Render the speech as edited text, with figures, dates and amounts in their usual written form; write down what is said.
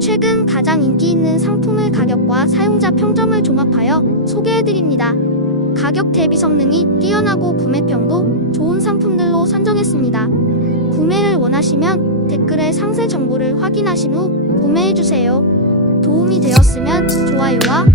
최근 가장 인기 있는 상품의 가격과 사용자 평점을 종합하여 소개해드립니다. 가격 대비 성능이 뛰어나고 구매평도 좋은 상품들로 선정했습니다. 구매를 원하시면 댓글에 상세 정보를 확인하신 후 구매해주세요. 도움이 되었으면 좋아요와